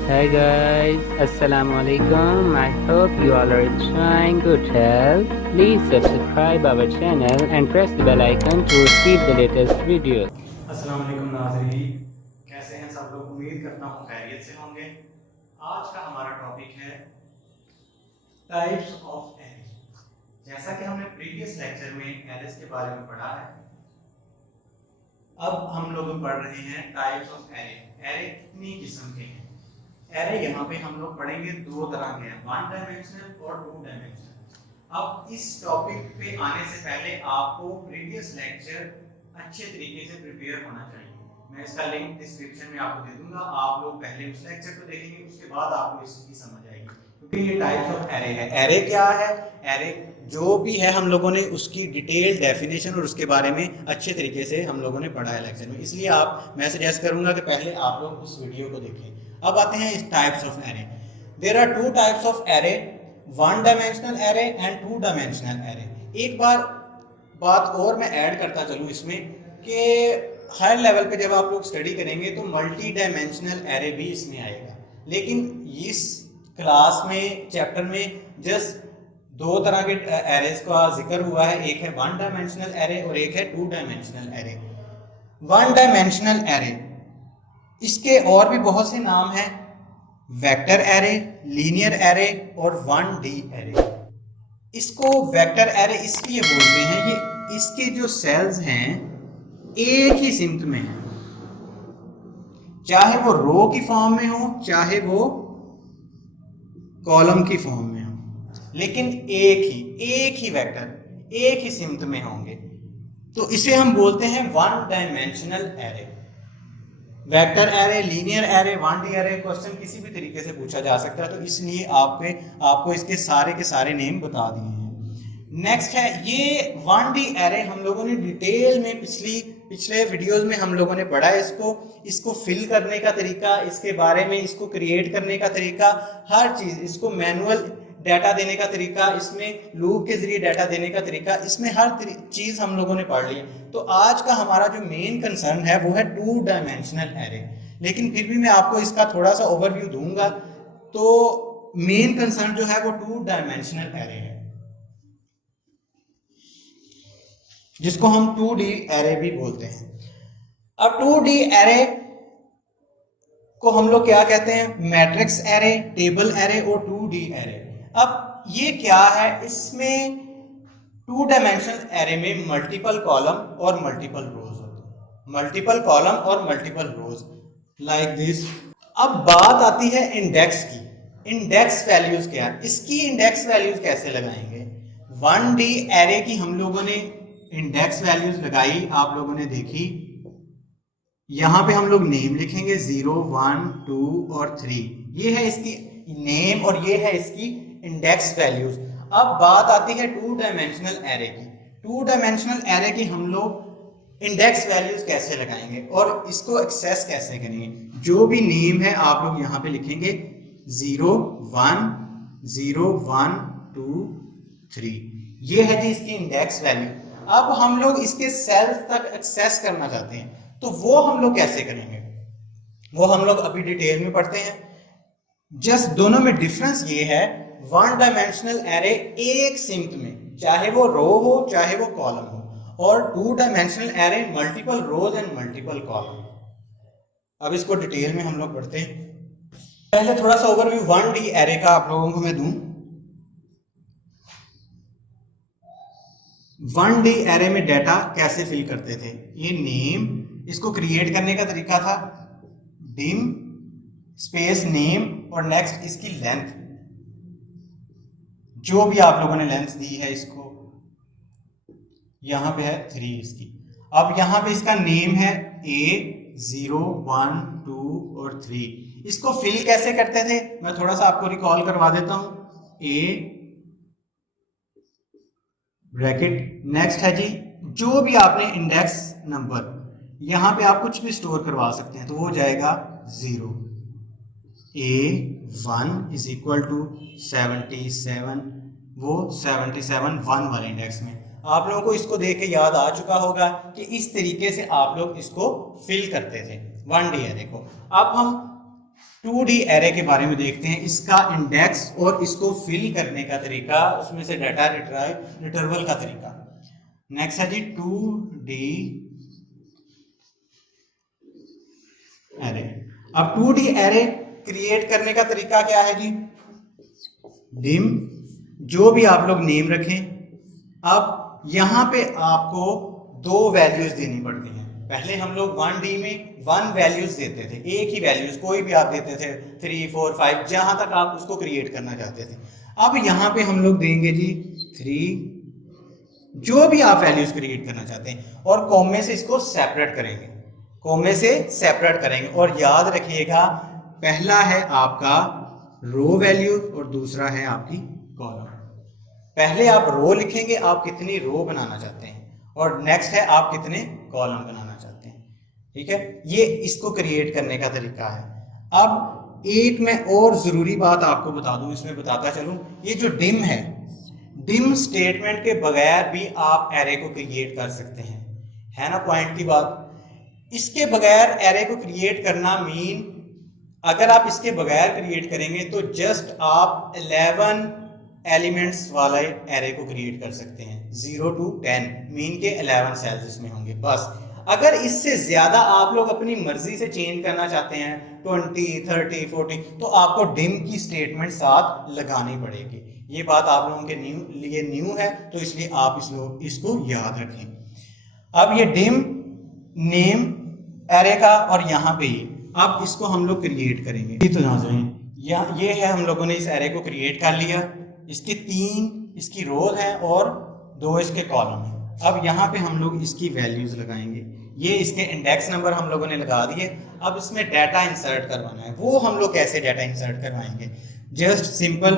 Hi guys, Assalamu alaikum. I hope you all are enjoying good health. Please subscribe our channel and press the bell icon to receive the latest videos. अस्सलाम वालेकुम नाज़रीन, कैसे हैं सब लोग। उम्मीद करता हूँ खैरियत से होंगे। आज का हमारा टॉपिक है टाइप्स ऑफ एरे। जैसा कि हमने प्रीवियस लेक्चर में एरेस के बारे में पढ़ा है, अब हम लोग पढ़ रहे हैं टाइप्स ऑफ एरे। एरे कितनी किस्म के हैं? एरे यहाँ पे हम लोग पढ़ेंगे दो तरह के हैं, वन डायमेंशनल और टू डायमेंशनल। अब इस टॉपिक पे आने से पहले आपको प्रीवियस लेक्चर अच्छे तरीके से प्रिपेयर होना चाहिए। मैं इसका लिंक डिस्क्रिप्शन में आपको दे दूंगा। आप लोग पहले उस लेक्चर को देखेंगे, उसके बाद आपको इसकी समझ आएगी, क्योंकि ये टाइप्स ऑफ एरे है। एरे क्या है? एरे जो भी है हम लोगों ने उसकी डिटेल डेफिनेशन और उसके बारे में अच्छे तरीके से हम लोगों ने पढ़ा है लेक्चर में, इसलिए मैं सजेस्ट करूंगा कि पहले आप लोग उस वीडियो को देखें। अब आते हैं इस types of array. There are two types of array, one dimensional array and two dimensional array. एक बात और मैं ऐड करता चलूँ इसमें कि हायर लेवल पे जब आप लोग स्टडी करेंगे तो मल्टी डायमेंशनल एरे भी इसमें आएगा, लेकिन इस क्लास में चैप्टर में जस्ट दो तरह के एरेज का जिक्र हुआ है। एक है वन डायमेंशनल एरे और एक है to dimensional array. One dimensional array, इसके और भी बहुत से नाम हैं, वेक्टर एरे, लीनियर एरे और 1D एरे। इसको वेक्टर एरे इसलिए बोलते हैं, ये इसके जो सेल्स हैं एक ही सिमत में हैं, चाहे वो रो की फॉर्म में हो चाहे वो कॉलम की फॉर्म में हो, लेकिन एक ही वेक्टर एक ही सिमत में होंगे, तो इसे हम बोलते हैं one dimensional array. Vector array, linear array, 1D array question किसी भी तरीके से पूछा जा सकता है, तो इसलिए आपको इसके सारे के सारे नेम बता दिए हैं। नेक्स्ट है ये 1D एरे। हम लोगों ने डिटेल में पिछले वीडियोस में हम लोगों ने पढ़ा है इसको फिल करने का तरीका, इसके बारे में, इसको क्रिएट करने का तरीका, हर चीज, इसको मैनुअल डाटा देने का तरीका, इसमें लूप के जरिए डाटा देने का तरीका, इसमें हर चीज हम लोगों ने पढ़ ली। तो आज का हमारा जो मेन कंसर्न है वो है टू डायमेंशनल एरे, लेकिन फिर भी मैं आपको इसका थोड़ा सा ओवरव्यू दूंगा। तो मेन कंसर्न जो है वो टू डायमेंशनल एरे है, जिसको हम 2D एरे भी बोलते हैं। अब 2D एरे को हम लोग क्या कहते हैं? मैट्रिक्स एरे, टेबल एरे और 2D एरे। अब ये क्या है? इसमें टू डायमेंशनल एरे में मल्टीपल कॉलम और मल्टीपल रोज होते हैं, मल्टीपल कॉलम और मल्टीपल रोज लाइक दिस। अब बात आती है इंडेक्स की। इंडेक्स वैल्यूज क्या है? इसकी इंडेक्स वैल्यूज कैसे लगाएंगे? 1D एरे की हम लोगों ने इंडेक्स वैल्यूज लगाई, आप लोगों ने देखी। यहां पे हम लोग नेम लिखेंगे 0, 1, 2 और 3, ये है इसकी नेम और ये है इसकी इंडेक्स वैल्यूज। अब बात आती है टू डायमेंशनल एरे की। टू डायमेंशनल एरे की हम लोग इंडेक्स वैल्यूज कैसे लगाएंगे और इसको एक्सेस कैसे करेंगे? जो भी नेम है आप लोग यहाँ पे लिखेंगे 0, 1, 0, 1, 2, 3, ये है जी इसकी इंडेक्स वैल्यू। अब हम लोग इसके सेल्स तक एक्सेस करना चाहते हैं, तो वो हम लोग कैसे करेंगे? वो हम लोग अभी डिटेल में पढ़ते हैं। जस्ट दोनों में डिफरेंस ये है, वन डायमेंशनल एरे एक सिमत में, चाहे वो रो हो चाहे वो कॉलम हो, और two dimensional array multiple rows and multiple column. अब इसको डिटेल में हम लोग पढ़ते हैं। पहले थोड़ा सा ओवरव्यू 1D एरे का आप लोगों को मैं दूं। 1D एरे में डाटा कैसे फिल करते थे? ये नेम, इसको क्रिएट करने का तरीका था डिम स्पेस नेम और नेक्स्ट इसकी लेंथ, जो भी आप लोगों ने लेंथ दी है, इसको यहां पे है 3 इसकी। अब यहां पे इसका नेम है A, 0, 1, 2 और 3। इसको फिल कैसे करते थे मैं थोड़ा सा आपको रिकॉल करवा देता हूं। A ब्रैकेट, नेक्स्ट है जी जो भी आपने इंडेक्स नंबर, यहां पे आप कुछ भी स्टोर करवा सकते हैं, तो वो हो जाएगा 0। A1 इज इक्वल टू 77, वो 77 1 वाले इंडेक्स में। आप लोगों को इसको देख के याद आ चुका होगा कि इस तरीके से आप लोग इसको फिल करते थे 1D एरे को। अब हम 2D एरे के बारे में देखते हैं, इसका इंडेक्स और इसको फिल करने का तरीका, उसमें से डाटा रिट्रीवल का तरीका। नेक्स्ट है जी 2D एरे। अब 2D एरे क्रिएट करने का तरीका क्या है जी? डिम, जो भी आप लोग नेम रखें। अब यहां पे आपको दो वैल्यूज देनी पड़ती हैं। पहले हम लोग 1D में 1 वैल्यूज देते थे, एक ही वैल्यूज कोई भी आप देते थे, 3 4 5 जहां तक आप उसको क्रिएट करना चाहते थे। अब यहां पे हम लोग देंगे जी 3, जो भी आप वैल्यूज क्रिएट करना चाहते हैं, और कॉमे से इसको सेपरेट करेंगे, कॉमे से सेपरेट करेंगे। और याद रखिएगा, पहला है आपका रो वैल्यू और दूसरा है आपकी कॉलम। पहले आप रो लिखेंगे, आप कितनी रो बनाना चाहते हैं, और नेक्स्ट है आप कितने कॉलम बनाना चाहते हैं। ठीक है, ये इसको क्रिएट करने का तरीका है। अब एक मैं और जरूरी बात आपको बता दूं, इसमें बताता चलूं, ये जो डिम है, डिम स्टेटमेंट के बगैर भी आप एरे को क्रिएट कर सकते हैं, है ना पॉइंट की बात। इसके बगैर एरे को क्रिएट करना मीन, अगर आप इसके बगैर क्रिएट करेंगे तो जस्ट आप 11 एलिमेंट्स वाला एरे को क्रिएट कर सकते हैं, 0 to 10 मीन के 11 सेल्स इसमें होंगे बस। अगर इससे ज्यादा आप लोग अपनी मर्जी से चेंज करना चाहते हैं, 20 30 40, तो आपको डिम की स्टेटमेंट साथ लगानी पड़ेगी। ये बात आप लोगों के लिए न्यू है, तो इसलिए आप इसको याद रखें। अब ये डिम नेम एरे का, और यहाँ पे ही अब इसको हम लोग क्रिएट करेंगे। तो नाज़रीन, ये है, हम लोगों ने इस एरे को क्रिएट कर लिया। इसके 3 इसकी रोज हैं और 2 इसके कॉलम हैं। अब यहाँ पे हम लोग इसकी वैल्यूज लगाएंगे। ये इसके इंडेक्स नंबर हम लोगों ने लगा दिए। अब इसमें डाटा इंसर्ट करवाना है। वो हम लोग कैसे डाटा इंसर्ट करवाएंगे? जस्ट सिंपल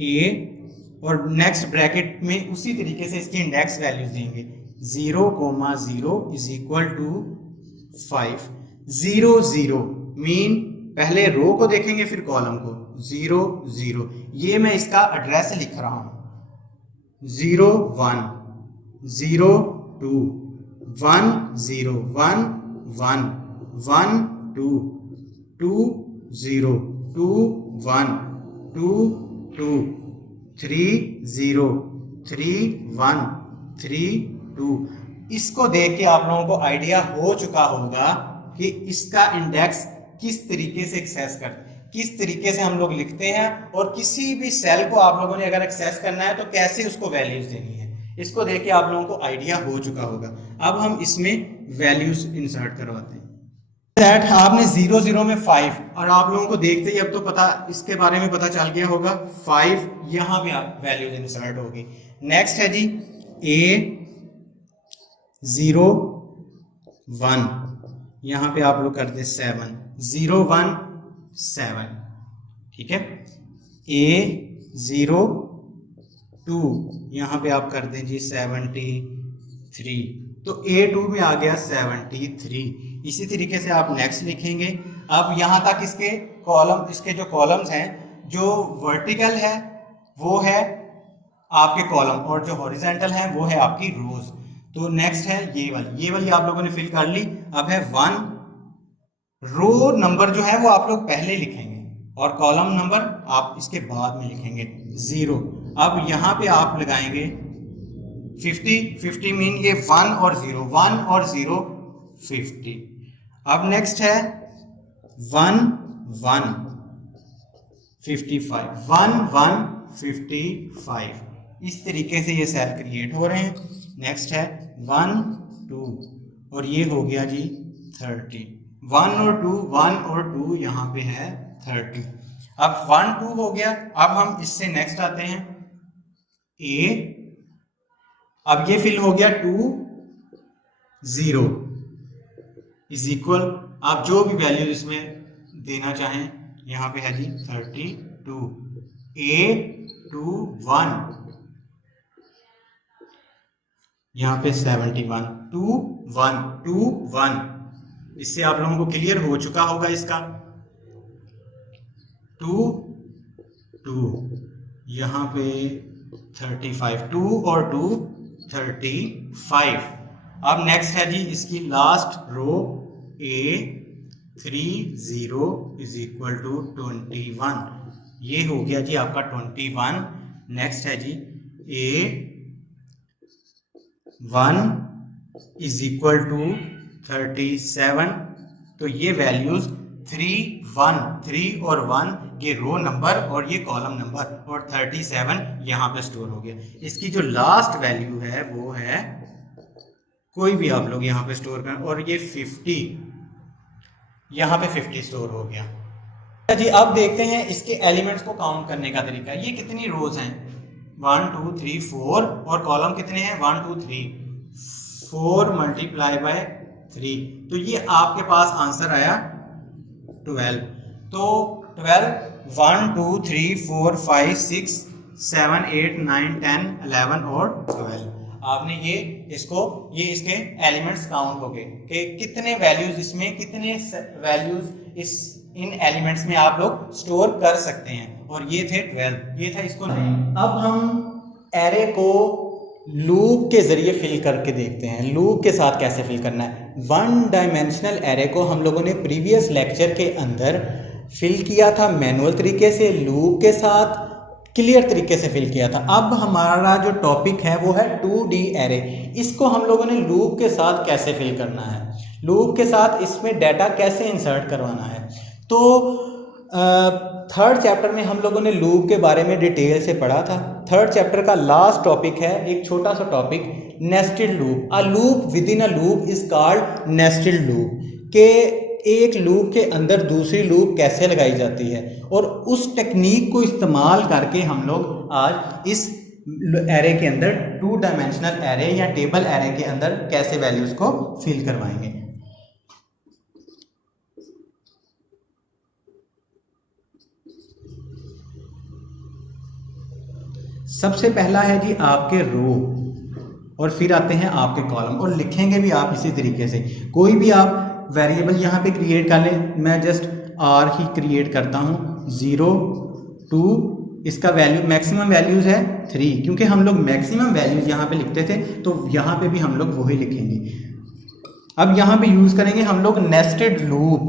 ए और नेक्स्ट ब्रैकेट में उसी तरीके से इसकी इंडेक्स वैल्यूज देंगे। 0,0 इज इक्वल टू 5। 0 0 मीन पहले रो को देखेंगे फिर कॉलम को। 0 0, ये मैं इसका एड्रेस लिख रहा हूं। 0 1 0 2 1 0 1 1 1 2 2 0 2 1 2 2 3 0 3 1 3 2। इसको देख के आप लोगों को आइडिया हो चुका होगा कि इसका इंडेक्स किस तरीके से एक्सेस किस तरीके से हम लोग लिखते हैं, और किसी भी सेल को आप लोगों ने अगर एक्सेस करना है तो कैसे उसको वैल्यूज देनी है। इसको देख के आप लोगों को आइडिया हो चुका होगा। अब हम इसमें वैल्यूज इंसर्ट करवाते हैं। आपने 0 0 में 5, और आप लोगों को देखते ही अब तो पता, इसके बारे में पता चल गया होगा। 5 यहाँ पे आप वैल्यूज इंसर्ट होगी। नेक्स्ट है जी A 0 1, यहाँ पे आप लोग कर दें 7 0 1 7। ठीक है, A 0 2, यहाँ पे आप कर दें जी 73। तो A2 में आ गया 73। इसी तरीके से आप नेक्स्ट लिखेंगे। अब यहाँ तक इसके कॉलम, इसके जो कॉलम्स हैं, जो वर्टिकल है वो है आपके कॉलम, और जो हॉरिजॉन्टल है वो है आपकी रोज। तो नेक्स्ट है ये वाली आप लोगों ने फिल कर ली। अब है 1, रो नंबर जो है वो आप लोग पहले लिखेंगे और कॉलम नंबर आप इसके बाद में लिखेंगे 0। अब यहाँ पे आप लगाएंगे 50 मीन ये 1 और 0 50। अब नेक्स्ट है 1 1 55 1 1 55। इस तरीके से ये सेल क्रिएट हो रहे हैं। नेक्स्ट है 1 2, और ये हो गया जी 30। 1 और 2 यहाँ पे है 30। अब 1 2 हो गया। अब हम इससे नेक्स्ट आते हैं A। अब ये फिल हो गया 2 0 इज इक्वल, आप जो भी वैल्यू इसमें देना चाहें, यहाँ पे है जी 32। A 2 1, यहाँ पे 71 2 1 2 1। इससे आप लोगों को क्लियर हो चुका होगा इसका। 2 2, यहाँ पे 35 2 और 2 35। अब नेक्स्ट है जी इसकी last row A 30 is equal to 21। ये हो गया जी आपका 21। नेक्स्ट है जी A1 इज इक्वल टू 37। तो ये वैल्यूज 3 और 1 ये रो नंबर और ये कॉलम नंबर और 37 यहाँ पे स्टोर हो गया। इसकी जो लास्ट वैल्यू है वो है, कोई भी आप लोग यहाँ पे स्टोर करें, और ये 50, यहाँ पे 50 स्टोर हो गया जी। अब देखते हैं इसके एलिमेंट्स को काउंट करने का तरीका। ये कितनी रोज हैं, 1 2 3 4, और कॉलम कितने हैं 1 2 3, 4 मल्टीप्लाई बाय 3, तो ये आपके पास आंसर आया 12। तो 12 1 2 3 4 5 6 7 8 9 10 11 और 12। आपने ये इसके एलिमेंट्स काउंट हो गए कि कितने वैल्यूज इसमें, कितने वैल्यूज इन एलिमेंट्स में आप लोग स्टोर कर सकते हैं, और ये थे 12। ये था इसको। अब हम एरे को लूप के जरिए फिल करके देखते हैं, लूप के साथ कैसे फिल करना है। 1 डायमेंशनल एरे को हम लोगों ने प्रीवियस लेक्चर के अंदर फिल किया था मैनुअल तरीके से, लूप के साथ क्लियर तरीके से फिल किया था। अब हमारा जो टॉपिक है वो है 2D एरे। इसको हम लोगों ने लूप के साथ कैसे फिल करना है, लूप के साथ इसमें डाटा कैसे इंसर्ट करवाना है। तो 3rd चैप्टर में हम लोगों ने लूप के बारे में डिटेल से पढ़ा था। 3rd चैप्टर का लास्ट टॉपिक है एक छोटा सा topic, nested loop. A loop with in a loop is called nested loop, के एक लूप के अंदर दूसरी लूप कैसे लगाई जाती है, और उस टेक्निक को इस्तेमाल करके हम लोग आज इस एरे के अंदर 2 डायमेंशनल एरे या टेबल एरे के अंदर कैसे वैल्यूज को फिल करवाएंगे। सबसे पहला है जी आपके रो, और फिर आते हैं आपके कॉलम, और लिखेंगे भी आप इसी तरीके से। कोई भी आप वेरिएबल यहाँ पे क्रिएट कर लें, मैं जस्ट आर ही क्रिएट करता हूँ, 0 2, इसका वैल्यू मैक्सिमम वैल्यूज़ है 3, क्योंकि हम लोग मैक्सिमम वैल्यूज़ यहाँ पे लिखते थे, तो यहाँ पे भी हम लोग वही लिखेंगे। अब यहाँ पे यूज़ करेंगे हम लोग नेस्टेड लूप।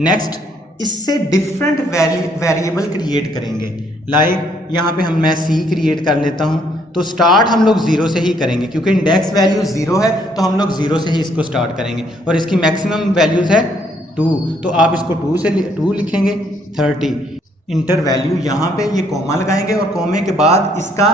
नेक्स्ट इससे डिफरेंट वेरिएबल क्रिएट करेंगे, लाइक यहाँ पे मैं सी क्रिएट कर लेता हूँ। तो स्टार्ट हम लोग 0 से ही करेंगे, क्योंकि इंडेक्स वैल्यू 0 है, तो हम लोग 0 से ही इसको स्टार्ट करेंगे, और इसकी मैक्सिमम वैल्यूज़ है 2, तो आप इसको 2 लिखेंगे। 30 इंटर वैल्यू, यहाँ पे ये कोमा लगाएंगे, और कोमे के बाद इसका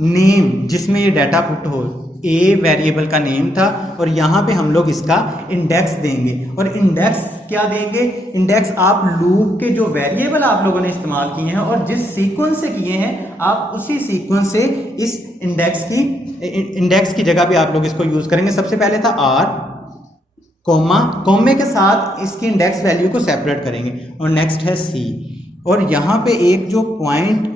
नेम जिसमें ये डाटा पुट हो, ए वेरिएबल का नेम था, और यहाँ पे हम लोग इसका इंडेक्स देंगे। और इंडेक्स क्या देंगे, इंडेक्स आप लूप के जो वेरिएबल आप लोगों ने इस्तेमाल किए हैं और जिस सीक्वेंस से किए हैं, आप उसी सीक्वेंस से इस इंडेक्स की जगह पे आप लोग इसको यूज करेंगे। सबसे पहले था आर कोमा, कोमे के साथ इसकी इंडेक्स वैल्यू को सेपरेट करेंगे, और नेक्स्ट है सी। और यहाँ पे एक जो पॉइंट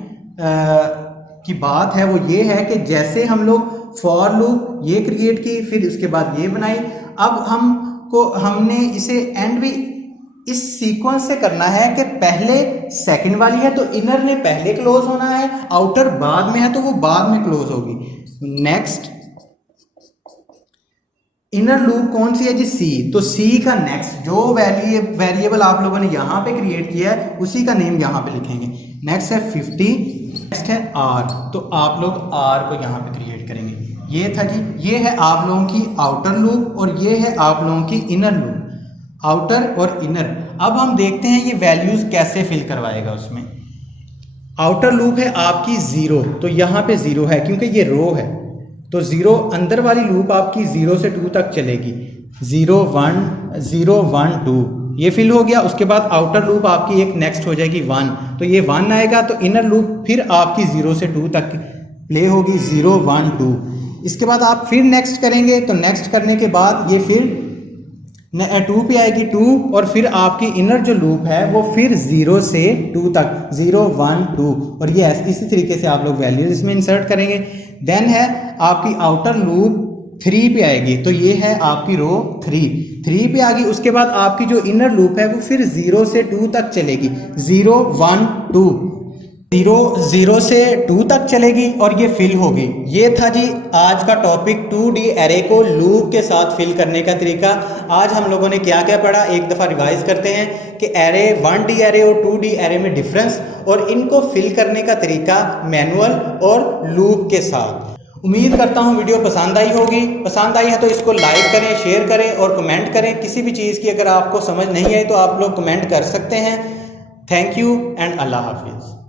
की बात है वो ये है कि जैसे हम लोग फॉर लूप ये क्रिएट की, फिर उसके बाद ये बनाई, अब हमने इसे एंड भी इस सीक्वेंस से करना है कि पहले सेकंड वाली है तो इनर ने पहले क्लोज होना है, आउटर बाद में है तो वो बाद में क्लोज होगी। नेक्स्ट इनर लूप कौन सी है जी, सी, तो सी का नेक्स्ट जो वेरिएबल आप लोगों ने यहाँ पे क्रिएट किया है उसी का नेम यहाँ पे लिखेंगे। नेक्स्ट है 50, नेक्स्ट है आर, तो आप लोग आर को यहाँ पे क्रिएट करेंगे। ये था जी, ये है आप लोगों की आउटर लूप और ये है आप लोगों की इनर लूप, आउटर और इनर। अब हम देखते हैं ये वैल्यूज कैसे फिल करवाएगा उसमें। आउटर लूप है आपकी 0, तो यहाँ पे 0 है क्योंकि ये रो है, तो 0 अंदर वाली लूप आपकी 0 से 2 तक चलेगी। 0 1 2 ये फिल हो गया। उसके बाद आउटर लूप आपकी एक नेक्स्ट हो जाएगी 1, तो ये 1 आएगा, तो इनर लूप फिर आपकी 0 से 2 तक प्ले होगी, 0 1 2। इसके बाद आप फिर नेक्स्ट करेंगे, तो नेक्स्ट करने के बाद ये फिर 2 पे आएगी 2, और फिर आपकी इनर जो लूप है वो फिर 0 से 2 तक 0 1 2, और ये इसी तरीके से आप लोग वैल्यूज इसमें इंसर्ट करेंगे। देन है आपकी आउटर लूप 3 पे आएगी, तो ये है आपकी रो 3 पे आ गई। उसके बाद आपकी जो इनर लूप है वो फिर 0 से 2 तक चलेगी, 0 1 2। 0 से 2 तक चलेगी और ये फिल होगी। ये था जी आज का टॉपिक 2D एरे को लूप के साथ फिल करने का तरीका। आज हम लोगों ने क्या क्या पढ़ा, एक दफ़ा रिवाइज करते हैं कि एरे 1D एरे और 2D एरे में डिफरेंस और इनको फिल करने का तरीका मैनुअल और लूप के साथ। उम्मीद करता हूँ वीडियो पसंद आई होगी। पसंद आई है तो इसको लाइक करें, शेयर करें और कमेंट करें। किसी भी चीज़ की अगर आपको समझ नहीं आई तो आप लोग कमेंट कर सकते हैं। थैंक यू एंड अल्लाह हाफिज़।